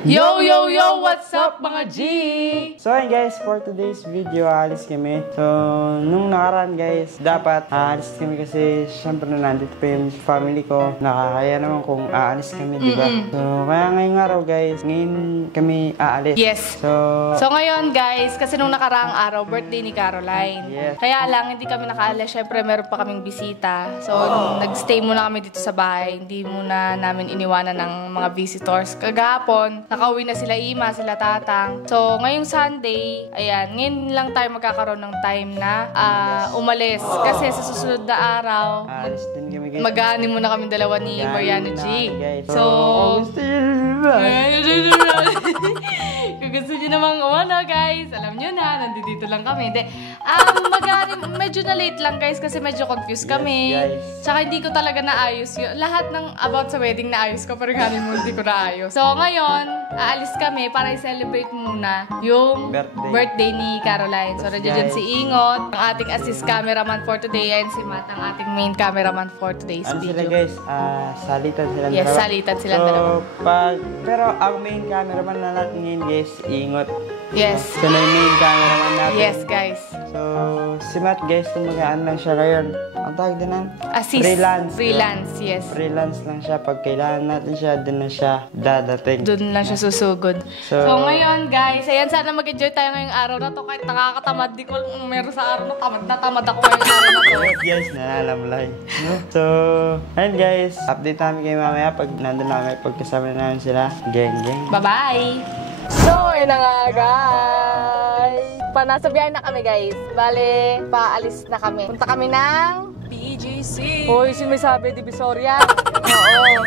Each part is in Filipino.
Yo, yo, yo! What's up mga G? So ayun guys, for today's video, aalis kami. So, nung nakaraan guys, dapat aalis kami kasi syempre na nandito pa yung family ko. Nakakaya naman kung aalis kami, diba? So, kaya ngayong araw guys, ngayon kami aalis. Yes. So ngayon guys, kasi nung nakaraang araw, birthday ni Caroline. Yes. Kaya lang, hindi kami nakaalis. Syempre, meron pa kaming bisita. So, nagstay muna kami dito sa bahay. Hindi muna namin iniwanan ng mga visitors. Kagahapon, nakauwi na sila Ima, sila Tatang. So, ngayong Sunday, ayan, ngayon lang tayo magkakaroon ng time na umalis. Kasi sa susunod na araw, Aalis din kami guys. mag-aani muna kami dalawa ni Mariano G. So, gusto yun, diba? Kung gusto nyo namang guys, alam nyo na, nandito lang kami. Hindi, medyo na late lang guys kasi medyo confused kami. Yes, Tsaka hindi ko talaga naayos yun. Lahat ng about sa wedding naayos ko, pero honeymoon hindi ko naayos. So ngayon, aalis kami para i-celebrate muna yung birthday ni Caroline. So nandiyan dyan si Ingot, ang ating assist cameraman for today, and si Matt, ang ating main cameraman for today's video. Sila guys? Salitan sila Yes, dalawa. salitan sila dalawa. Pero ang main cameraman na natin ngayon guys, Ingot. Yes. So, na yung main cameraman natin. Yes, guys. So, si Matt guys, tumagaan lang siya ngayon. Ang tawag din ang? Assist. Freelance. Freelance, yes. Freelance lang siya. Pag kailangan natin siya, doon na siya dadating. Doon lang siya susugod. So ngayon guys, ayan, sana mag-enjoy tayo ngayong araw na to. Kahit nakakatamad, di ko meron sa araw na tamad ako ngayong araw na to. Guys, nalalamlay. No? So, ayun guys, update namin kayo mamaya pag nandun namin, pagkasama na namin sila. Geng. Bye-bye! So, ayun na nga guys. Nasa biyahe na kami guys. Bale, paalis na kami. Punta kami ng BGC. Hoy, sino may sabi? Divisoria. Oo.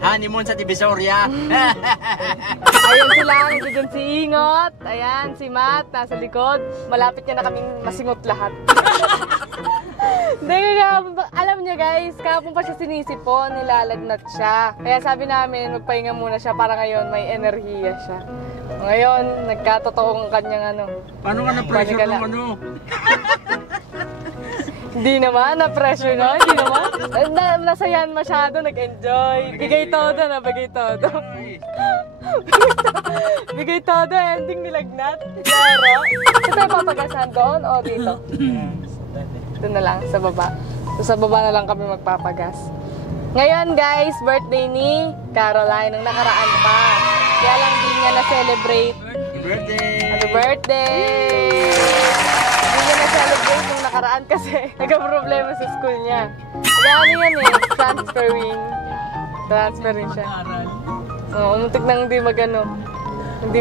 Honeymoon sa Divisoria. Ayun sila, nandiyan si Ingot. Ayan, si Matt, nasa likod. Malapit niya na kaming masingot lahat. Hindi, alam niya guys, kahapon pa siya sinisipon, nilalagnat siya. Kaya sabi namin, magpahinga muna siya para ngayon may enerhiya siya. Ngayon, nagkatotoong kanyang Paano ka na-pressure ng ano? Hindi naman, na-pressure na, hindi naman. Nasayan masyado, nag-enjoy. Bigay todo na, bigay todo. Bigay todo, ending nilagnat. Pero, ito tayo papagasan doon o dito? Doon na lang, sa baba. So, sa baba na lang kami magpapagas. Ngayon guys, birthday ni Caroline, nung nakaraan pa. Kaya lang di niya na-celebrate. Happy birthday! Happy birthday! Hindi niya na-celebrate nung nakaraan kasi nagka-problema sa school niya. Kaya yan transferring siya. Oo, umutik nang hindi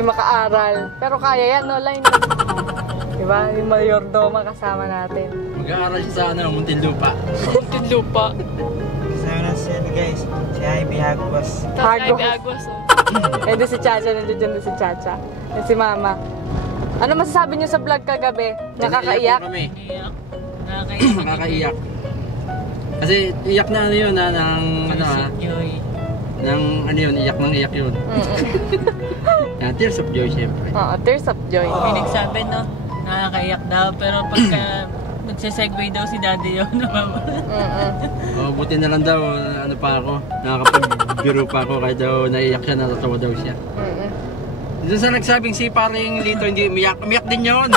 makaaral. Pero kaya yan, online. Diba? Yung mayordoma kasama natin. Mag-aaral siya sa Muntinlupa. Muntinlupa. Kasama na siya guys, si Ivy Hagwas. Hagwas, oh. Eh, doon si Chacha, nandiyan si Chacha. Yan si Mama. Ano masasabi niyo sa vlog kagabi? Nakakaiyak? Nakakaiyak. Kasi iyak na yun iyak yun. Tears of joy syempre. Oo, tears of joy. May nagsabi no, nakakaiyak daw, pero pagka nagsisegue daw si daddy yun, Buti na lang daw, nakakapagbiro pa ako, kahit daw naiyak siya, natatawa daw siya. Doon sa nagsabing si paring Lito, hindi umiyak din yun.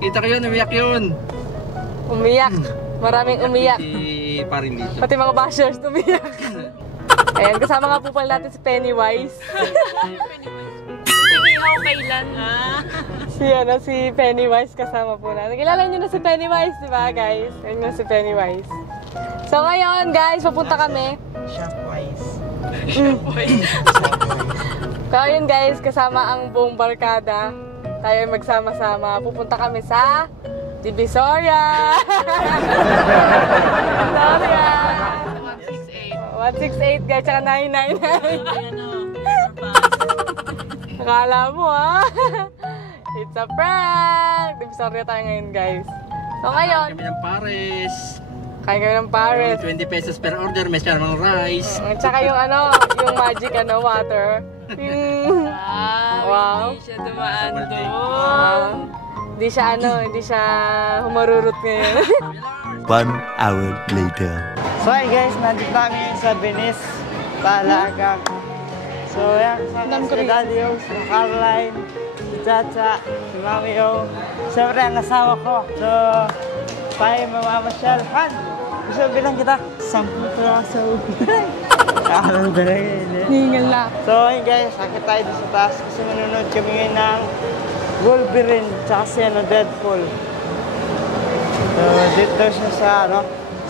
Kita ko yun, umiyak yun. Umiyak. Maraming umiyak. Si paring Lito. Pati mga bashers umiyak. Ayan, kasama nga po pala natin si Pennywise. Hindi ako kailan, Si Pennywise kasama po natin. Kilala nyo na si Pennywise, di ba guys? Ayun na si Pennywise. So ngayon guys, papunta kami. Shopwise. Kaya yun guys, kasama ang buong barkada. Tayo magsama-sama. Pupunta kami sa Divisoria. Divisoria. 168 guys, tsaka 999. Akala mo It's a prank! Divisoria tayo ngayon guys. So ngayon, Kami ng pares. kain kami ng pares. 20 pesos per order, may sarang rice. Tsaka yung yung magic water. Wow. Hindi siya dumaan doon. Hindi siya humarurot ngayon. 1 hour later. So hey guys, nandito kami sa Venice, Talagang. So kasama si Daddy O, si Caroline, si Chacha, si Mami O. Siyempre ang asawa ko. So, tayo mamamasyal. Han, gusto bilang kita. 10 piraso. Kakaroon talaga yun eh. Hingal na. So, ayun guys, akit tayo doon sa taas kasi manunod kami ngayon ng Wolverine tsaka si Deadpool. So, dito daw siya sa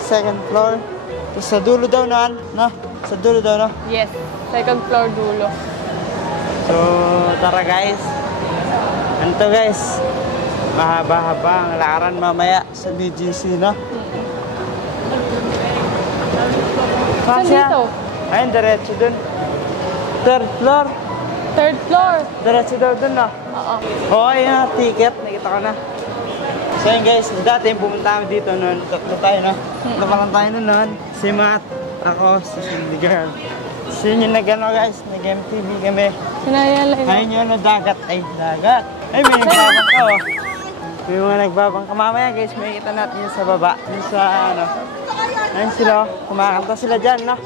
second floor. Tapos sa dulo daw no? Sa dulo daw, no? Yes, second floor dulo. So, tara guys. Ano to guys? Mahaba-haba ang lakaran mamaya sa BGC, no? Saan dito? Ayun, diretso dun. Third floor. Third floor. Diretso daw dun, no? Oo. Oo, ayun na, ticket. Nakita ko na. So yun guys, dati pumunta kami dito noon. Tatlo tayo, no? Tatlo pa lang tayo noon. Si Matt, ako, si Cindy Girl. So yun yung guys, nag-MTV kami. Sinayala yun. Ayun yun, dagat. Ay, dagat. Ay, may nagbabang ka, oh. May mga nagbabang ka. Mamaya guys, may kita natin yun sa baba. Yun sa, ayun sila, oh. Kumakanta sila dyan, no?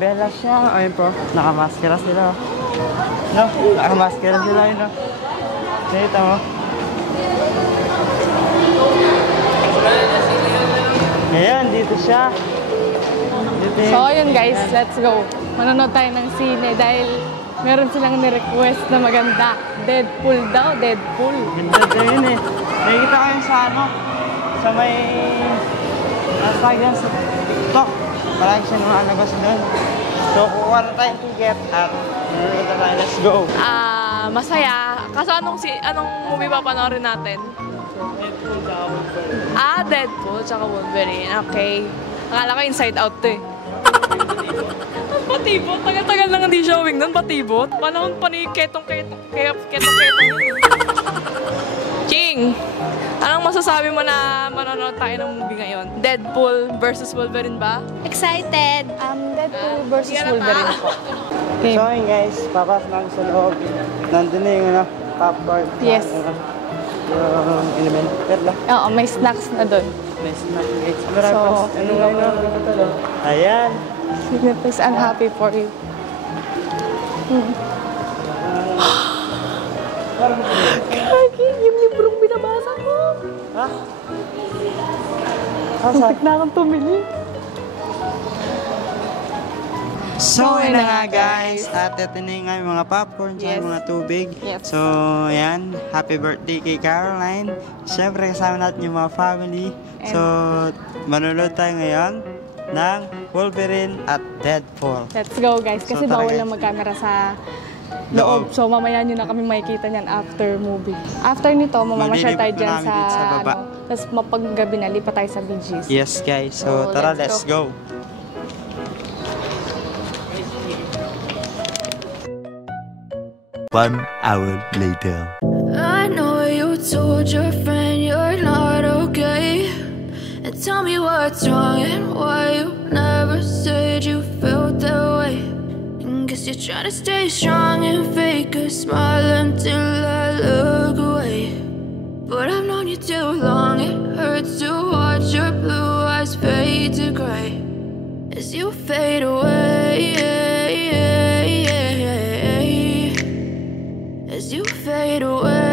Bella siya. Ayun po, nakamaskara sila, oh. No? Nakamaskara sila, yun, no? Nakita mo? Ayan, dito siya. Dito yun. So yun guys, let's go. Manonood tayo ng sine dahil meron silang ni-request na maganda. Deadpool daw, Deadpool. Ganda daw yun eh. Nakikita ko yun sa sa may sa TikTok. Parang siya nung alabas doon. So kukuha na tayong ticket at manonood na tayo. Let's go. Masaya. Kaso anong movie papanoorin natin? Deadpool tsaka Wolverine. Okay. Akala ko Inside Out to eh. Patibot. Tagal-tagal lang hindi showing nun. Patibot. Panahon pa ni Ketong-Ketong. King! Anong masasabi mo na manonood tayo ng movie ngayon? Deadpool versus Wolverine ba? Excited! Deadpool versus Wolverine po. Okay. So yun guys, papas na sa loob. Nandun na yung popcorn. Yes. Yung elemental lang. Oo, may snacks na doon. May snack guys. Marami So, pa. Ano nga yun? Ayan. Signifies I'm happy for you. Kagi, yung librong binabasa ko. Ha? Muntik na akong tumili. So, yun na nga guys. At ito na yung mga popcorn, Yes. mga tubig. Yes. So, yan. Happy birthday kay Caroline. Siyempre, kasama natin yung mga family. So, manunod tayo ngayon ng Wolverine at Deadpool. Let's go guys, kasi So, tara, bawal guys. lang magkamera sa loob. So mamaya nyo na kami makikita niyan after movie. After nito, mamamasyal tayo Malilibot dyan namin dito sa baba. Tapos mapaggabi na, lipat tayo sa BGC. Yes guys. So, So, tara, let's let's go. One hour later. I know you told your friend you're not okay. And tell me what's wrong and why you never said you felt that way. And guess you're trying to stay strong and fake a smile until I look away. But I've known you too long, it hurts to watch your blue eyes fade to gray as you fade away. As you fade away.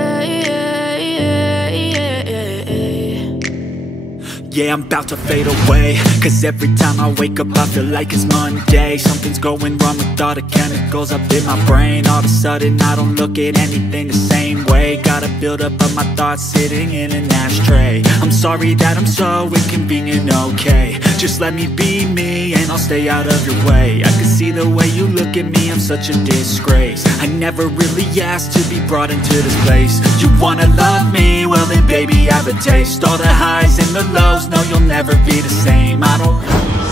Yeah, I'm about to fade away. Cause every time I wake up I feel like it's Monday. Something's going wrong with all the chemicals up in my brain. All of a sudden I don't look at anything the same way. Gotta build up of my thoughts sitting in an ashtray. I'm sorry that I'm so inconvenient, okay. Just let me be me and I'll stay out of your way. I can see the way you look at me, I'm such a disgrace. I never really asked to be brought into this place. You wanna love me? Well then baby have a taste. All the highs and the lows, no you'll never be the same. I don't.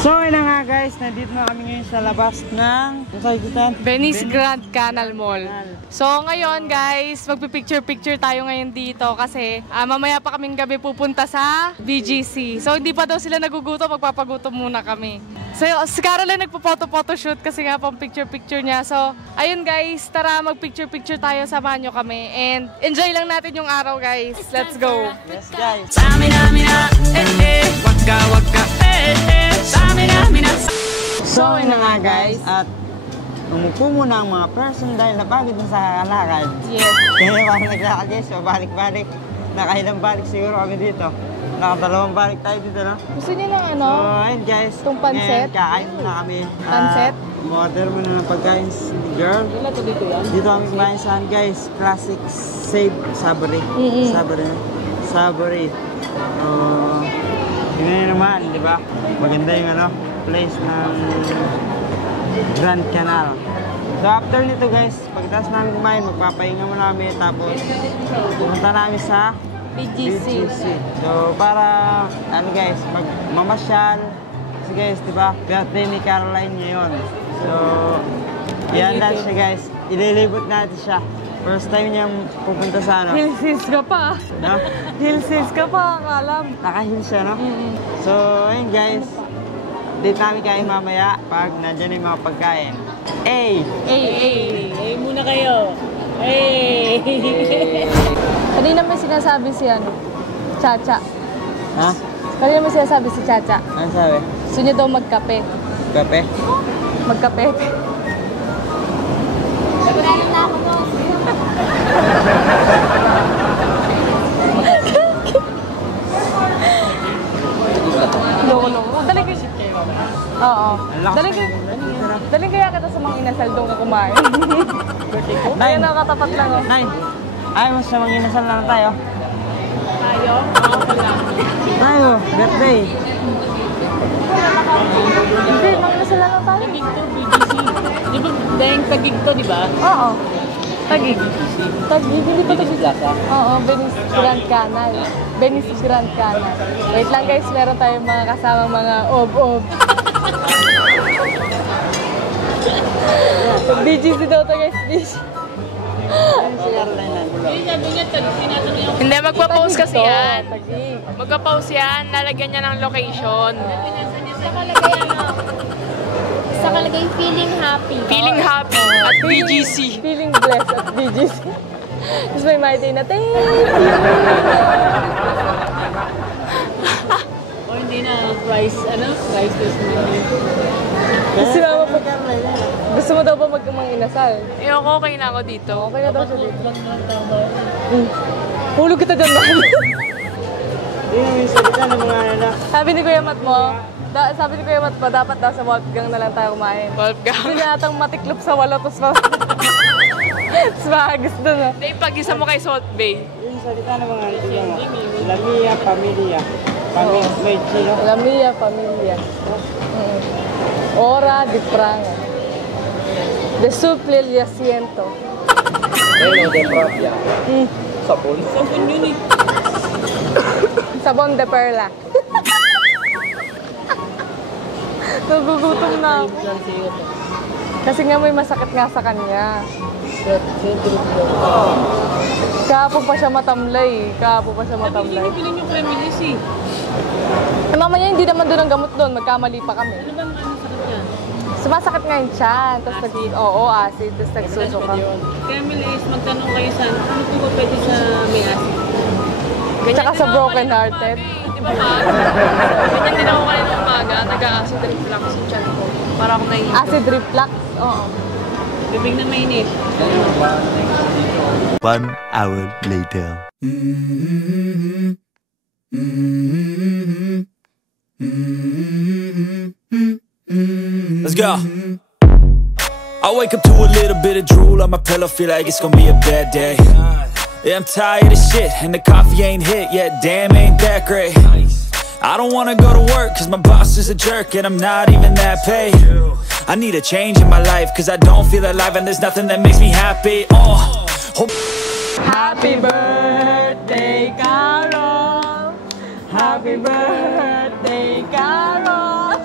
So, yun na nga guys. Nandito na kami ngayon sa labas ng Venice Grand Canal Mall. So ngayon guys, magpipicture-picture tayo ngayon dito kasi mamaya pa kaming gabi pupunta sa BGC. So hindi pa daw sila nagugutom, magpapagutom muna kami. So si Caroline nagpo-photo-photoshoot kasi nga pang picture-picture niya. So ayun guys, tara magpicture-picture tayo, samahan nyo kami. And enjoy lang natin yung araw guys. Let's go! Yes guys. So yun na nga guys. At umupo muna ang mga person dahil napagod na sa kalakad. Yes. Kaya parang naglakad guys, so balik-balik. Nakailang balik siguro kami dito. Nakadalawang balik tayo dito, no? Gusto niyo ng ano? So, ayun guys. Itong pancet? Ngayon, kakain muna kami. Pancet? Order muna ng pagkain, girl. Wala to dito yan. Dito kami kumain saan guys? Classic Savory. Savory. Yun na naman, di ba? Maganda yung ano, place ng Grand Canal. So after nito guys, pagkatapos namin kumain, magpapahinga muna kami. Tapos pumunta namin sa BGC. So para, ano guys, magmamasyal. Kasi guys, di ba? Birthday ni Caroline ngayon. So, yan lang siya guys. Ililibot natin siya. First time niya pupunta sa ano. Hills ka pa. No? Hills ka pa, alam. Naka-hill siya, no? So, ayun guys. Date namin kain mamaya pag nandiyan yung mga pagkain. Hey! Hey muna kayo. Hey! Kanina may sinasabi si ano? Chacha. Ha? Kanina may sinasabi si Chacha. Ano sabi? Gusto niya daw magkape. Kape? Magkape. Loko. Dali kayo. Oo. Daling kaya kita sa mga inasal doon ka kumain. Ayun, nakatapat lang oh. Nay! Ay, mas sa mga inasal lang tayo. Tayo? Tayo, birthday. Hindi, mga inasal lang tayo. Tagig to, BGC. Di ba, dahil tagig to, di ba? Oo. Tagig. Tagig, hindi pa tagig. Plaza. Oo, Venice Grand Canal. Venice Grand Canal. Wait lang guys, meron tayong mga kasama mga ob-ob. BGC daw to guys, BGC. Sabi niya, tinatanong yung Hindi, magpa-post kasi Tagig to, yan. Tagig. Magpa-post yan, lalagyan niya ng location. Nakalagay feeling happy. Feeling happy at BGC. Feeling blessed at BGC. Tapos may Marty na, thank you. O hindi na, price test mo yun. Gusto mo pa, gusto mo daw ba magkamang inasal? Ayoko, okay na ako dito. Okay na daw siya dito. Hulog kita dyan, man. Hindi namin salita ng mga ano. Sabi ni Kuya Mat mo, sabi ni Kuya Mat mo, dapat daw sa Wolfgang na lang tayo kumain. Wolfgang. Gusto niya atang matiklop sa walo, tapos maagos doon, ha? Hindi, pag-isa mo kay Salt Bay. Yung salita ng mga ano. Lamia, Familia. May chino. La mia familia. Ora di prango. De suple el asiento. Ayun, de propia. Sabon. Sabon yun eh. Sabon de perla. Nagugutom na ako. Kasi nga may masakit nga sa kanya. Kahapon pa siya matamlay. Pili niyo Kremilis eh. Eh, mamaya hindi naman doon ang gamot doon. Magkamali pa kami. Ano bang sakit yan? Sumasakit nga yung tiyan. Tapos acid. Tapos nagsusuka. Kremilis, magtanong kayo sa ano po ba pwede sa may acid? Tsaka sa broken hearted. Di ba pa? Ganyan din ako kanina umaga. Nag-acid reflux yung chan ko. Para akong naiipon. Acid reflux. Oo. Bibig na mainit. 1 hour later. Let's go. I wake up to a little bit of drool on my pillow, feel like it's gonna be a bad day. Yeah, I'm tired of shit, and the coffee ain't hit yet, damn, ain't that great. I don't wanna go to work, cause my boss is a jerk, and I'm not even that paid. I need a change in my life, cause I don't feel alive, and there's nothing that makes me happy. Happy birthday, Carol! Happy birthday, Carol!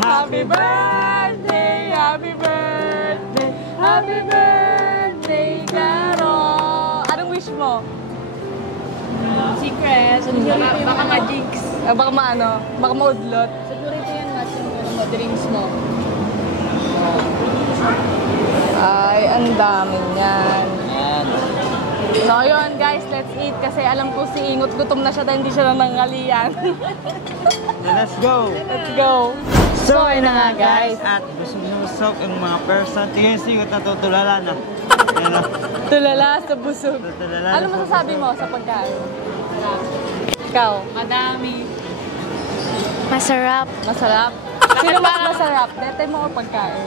Happy birthday, happy birthday, happy birthday, Carol! Anong wish mo? Secret. Baka ma-jinx. Baka baka maudlot. Siguro ito yan nga sa dreams mo. Ay, ang dami niyan. So yun guys, let's eat kasi alam ko si Ingot gutom na siya dahil hindi siya nanangalian. Let's go. Let's go. So So, ayun na nga guys. At busog-busog ang mga person. Tingnan sigot na tutulala na. Ayan na. Tulala sa busog. Tutulala Ano na. masasabi mo sa pagkain? Ikaw? Madami. Masarap. Masarap? Sino mas masarap? Dete mo o pagkain?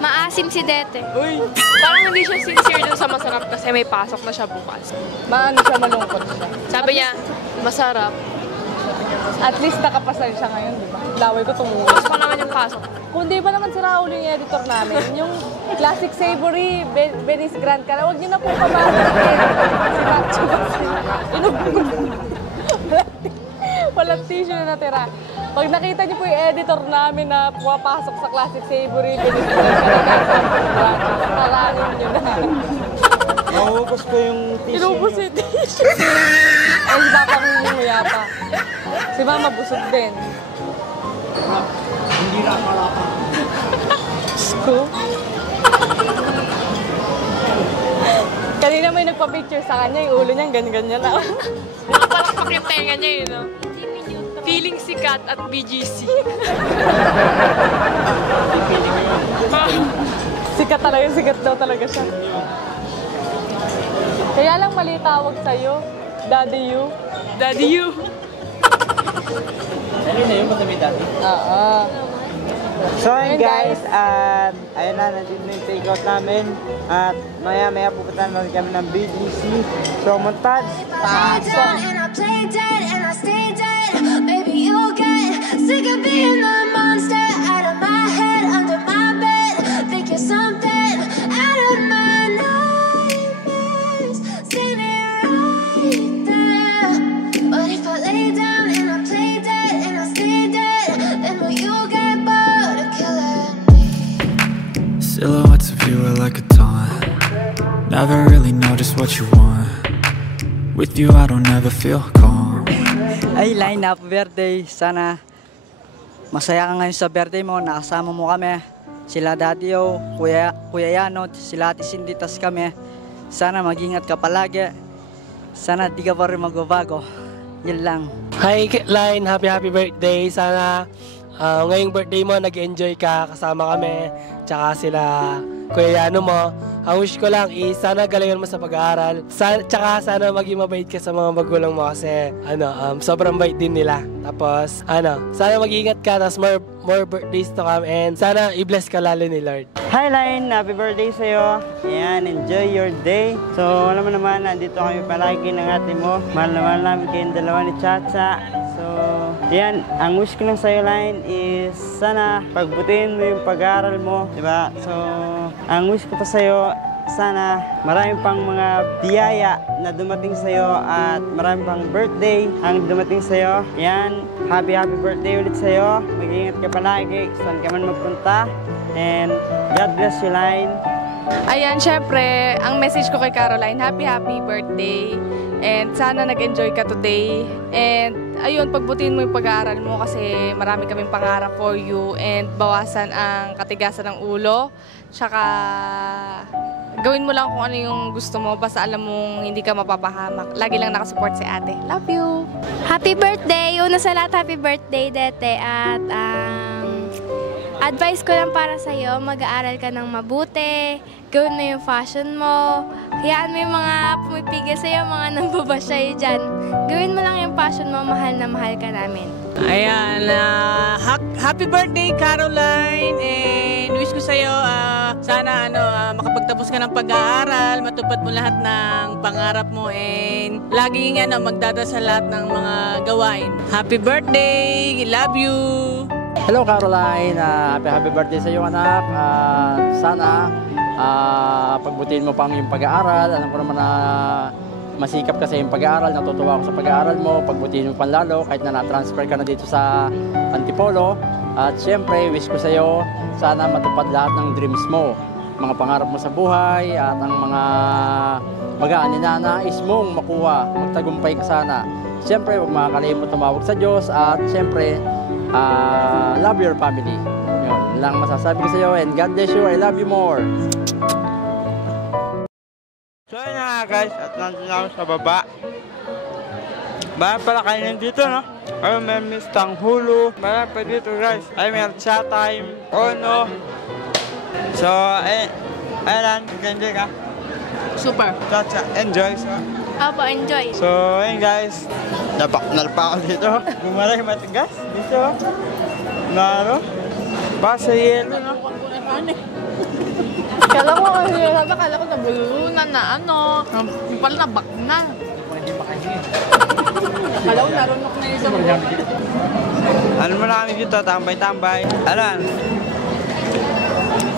Maasim si Dete. Uy, parang hindi siya sincere dun sa masarap kasi may pasok na siya bukas. Maano siya, malungkot siya. Sabi niya, masarap. At least nakapasal siya ngayon, di ba? Laway ko tumuwi. Pasok naman yung pasok. Kung di ba naman si Raul yung editor namin, yung Classic Savory, Venice Grand Cara, huwag niyo na po kababalik. Si Nacho kasi. Walang tissue na natira. Pag nakita niyo po yung editor namin na pumapasok sa Classic Savory, Venice Grand Cara, kalanin niyo na. Maubos ko yung tissue. Inubos yung tissue. Ay, si Papa kumuya pa. Si Mama busog din. Hindi na kalapa. Sko? Kanina may nagpa-picture sa kanya, yung ulo niya ganyan-ganyan na. Nakapalakpak yung tenga niya yun, no? Feeling sikat at BGC. Sikat daw talaga siya. Kaya lang mali tawag sa'yo, Daddy You. Daddy you. Dali na yun, madami dati. Oo. So ayun guys, at ayun na, nandito na yung take-out namin. At maya-maya pupunta na rin kami ng BGC. So montage, pasok! And I play dead and I stay dead. Maybe you'll get sick of being the monster out of my head, under my bed. Think you're something out of my nightmares. Standing right there. But if I lay down and I play dead and I stay dead, then will you get bored of killing me? Silhouettes of you are like a taunt. Never really know just what you want. With you I don't ever feel calm. Ay, line up birthday. Sana masaya ka ngayon sa birthday mo. Nakasama mo kami. Sila Daddy O, Kuya Yanot, sila Ate Cindy, tas kami. Sana mag-ingat ka palagi. Sana di ka pa rin magbabago. Yun lang. Hi Line, happy birthday. Sana ngayong birthday mo nag-enjoy ka kasama kami. Tsaka sila Kuya Yano mo. Ang wish ko lang is sana galingan mo sa pag-aaral. Tsaka sana maging mabait ka sa mga magulang mo kasi sobrang bait din nila. Tapos sana mag-iingat ka, tapos more birthdays to come, and sana i-bless ka lalo ni Lord. Hi Line, happy birthday sa'yo. Ayan, enjoy your day. So alam mo naman, nandito kami palagi ng ate mo. Mahal na mahal namin kayong dalawa ni Chacha. So ayan, ang wish ko lang sa'yo Line is sana pagbutihin mo yung pag-aaral mo, diba? So ang wish ko pa sa'yo, sana marami pang mga biyaya na dumating sa'yo at marami pang birthday ang dumating sa'yo. Yan, happy birthday ulit sa'yo. Mag-iingat ka palagi, saan ka man magpunta. And God bless you, Line. Ayan, syempre, ang message ko kay Caroline, happy birthday. And sana nag-enjoy ka today. And ayun, pagbutihin mo yung pag-aaral mo kasi marami kaming pangarap for you. And bawasan ang katigasan ng ulo. Tsaka gawin mo lang kung ano yung gusto mo. Basta alam mong hindi ka mapapahamak. Lagi lang nakasupport si ate. Love you! Happy birthday! Una sa lahat, happy birthday, Dete. At advice ko lang para sa'yo, mag-aaral ka ng mabuti, gawin mo yung fashion mo, hayaan mo yung mga pumipigil sa'yo, mga nambabash sa'yo dyan. Gawin mo lang yung fashion mo, mahal na mahal ka namin. Ayan, happy birthday Caroline, and wish ko sa'yo sana makapagtapos ka ng pag-aaral, matupad mo lahat ng pangarap mo, and laging magdada sa lahat ng mga gawain. Happy birthday! Love you! Hello Caroline, happy birthday sa iyo anak. Sana pagbutihin mo pang yung pag-aaral. Alam ko naman na masikap ka sa yung pag-aaral, natutuwa ako sa pag-aaral mo. Pagbutihin mo pang lalo kahit na na-transfer ka na dito sa Antipolo. At syempre, wish ko sa iyo, sana matupad lahat ng dreams mo, mga pangarap mo sa buhay, at ang mga magaan na nais mong makuha, magtagumpay ka sana. Syempre, huwag makakalimot tumawag sa Diyos, at syempre, love your family. Yun lang masasabi ko sa iyo, and God bless you. I love you more. So yun na nga guys, at nandun ako sa baba. Bakit pala kayo nandito, no? Ay, may miss Tanghulu. Marami pa dito guys. Ay, may Chatime, Ono. So, ayan, enjoy ka? Super. Chacha, enjoy. So, Opo, enjoy. so ayun guys. Nalpa ako dito. Bumaray matigas. Dito. Naro. Basa yelo, no? Kala ko kasi kala ko nabulunan na ano. Yung pala nabak na. Kala ko narunok na yung isang Ano mo na kami dito? Tambay-tambay. Alan.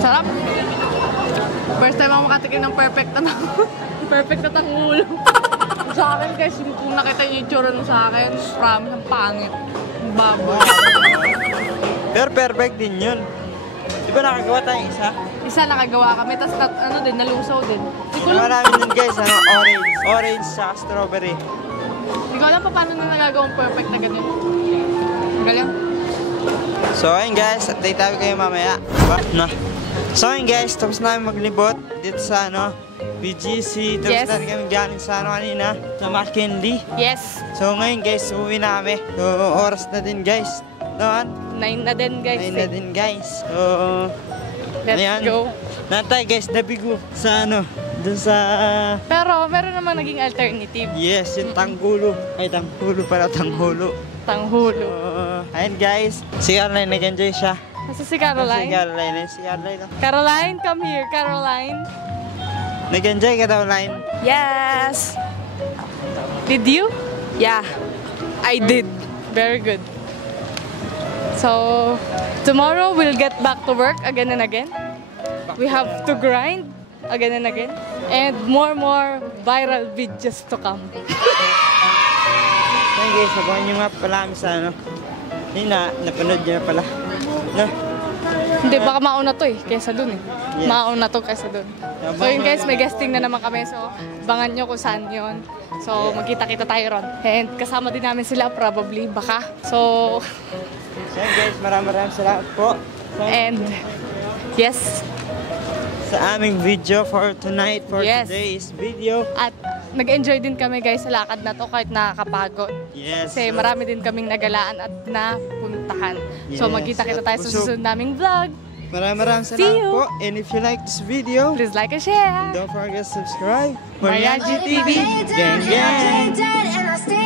sarap. First time ako makatikin ng perfect na perfect na tangulo. Sa akin guys, kung nakita yung itsura nung sa akin, promise, ang pangit. Ang baboy. Pero perfect din yun. Di ba nakagawa tayong isa? Isa nakagawa kami, tapos ano din, nalusaw din. Hindi ko alam, Marami din guys, ano, orange. Orange sa strawberry. hindi ko alam pa paano na nagagawang perfect na ganyan. Ang galing. So ayun guys, update tayo kayo mamaya. Diba? Na. So ayun guys, tapos namin maglibot dito sa ano, BGC. Tapos Yes. na rin kami galing sa ano kanina, sa McKinley. Yes. So ngayon guys, uwi na kami. So oras na din guys. Noon, 9 na din guys. 9 na din guys. So, Let's ayan. go. Natay guys, nabigo sa ano, dun sa, Pero meron namang naging alternative. yes, yung Tanggulo. Ay, Tanggulo pala, Tanghulo. Tanghulo. Ayun guys, si Caroline nag-enjoy siya. Kasi si Si Caroline. Caroline, si Caroline. Caroline, come here, Caroline. Nag-enjoy ka daw, Line? Yes. Did you? Yeah, I did. Very good. So, tomorrow we'll get back to work again and again. We have to grind again and again. And more viral videos to come. Ayun guys, nabuhan nyo nga pala kami sa ano. Yun na, napanood nyo na pala. No? Hindi, baka mauna to kaysa dun Yes. Mauna to kaysa dun. So yun guys, may guesting na naman kami. So, bangan nyo kung saan yun. So, magkita-kita tayo ron. And kasama din namin sila probably, baka. So, So yun guys, maraming salamat po. and yes, Sa aming video for tonight, for Yes. today's video. at nag-enjoy din kami guys sa lakad na to kahit nakakapagod. Yes. Kasi marami din kaming nagalaan at napuntahan. So Yes. magkita-kita tayo sa Busog. susunod naming vlog. Maraming See salamat you. po. And if you like this video, Please like and share. don't forget to subscribe. Marianji TV. Gang gang! And I still